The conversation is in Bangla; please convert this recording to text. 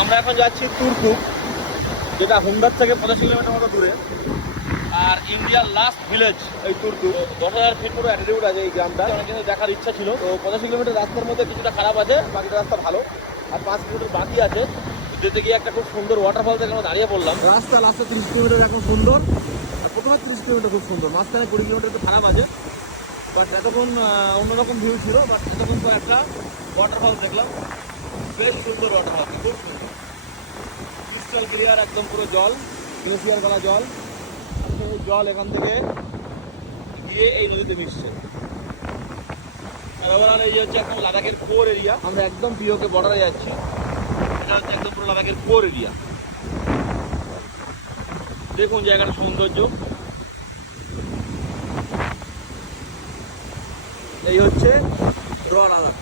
আমরা এখন যাচ্ছি তুর্তুক, যেটা হুন্ডার থেকে 50 কিলোমিটার মতো দূরে। আর ইন্ডিয়ার লাস্ট ভিলেজ এই তুর্তুক। 10,000 ফিট পুরো অ্যাটিটিউড আছে এই গ্রামটা। অনেক কিছু দেখার ইচ্ছা ছিল। তো 50 কিলোমিটার রাস্তার মধ্যে কিছুটা খারাপ আছে, বাকিটা রাস্তা ভালো। আর 5 কিলোমিটার বাকি আছে, যেতে গিয়ে একটা খুব সুন্দর ওয়াটারফল থেকে আমরা দাঁড়িয়ে পড়লাম। লাস্টে 30 কিলোমিটার এখন সুন্দর, আর প্রথমে 30 কিলোমিটার খুব সুন্দর, মাঝখানে 20 কিলোমিটার একটু খারাপ আছে। বাট এতক্ষণ অন্যরকম ভিউ ছিল। বাট এতক্ষণ পর একটা ওয়াটারফল দেখলাম, বেশ সুন্দর ওয়াটারফল, খুব সুন্দর, ক্রিস্টাল ক্লিয়ার, একদম পুরো জল, গ্লেসিয়ার গলা জল। এই জল এখান থেকে গিয়ে এই নদীতে মিশছে। ওভারঅল এই হচ্ছে একদম লাদাখের কোর এরিয়া। আমরা একদম পিওকে বর্ডারে যাচ্ছি। এটা হচ্ছে একদম পুরো লাদাখের কোর এরিয়া। দেখুন জায়গাটা সৌন্দর্য। এই হচ্ছে র লাদাখ।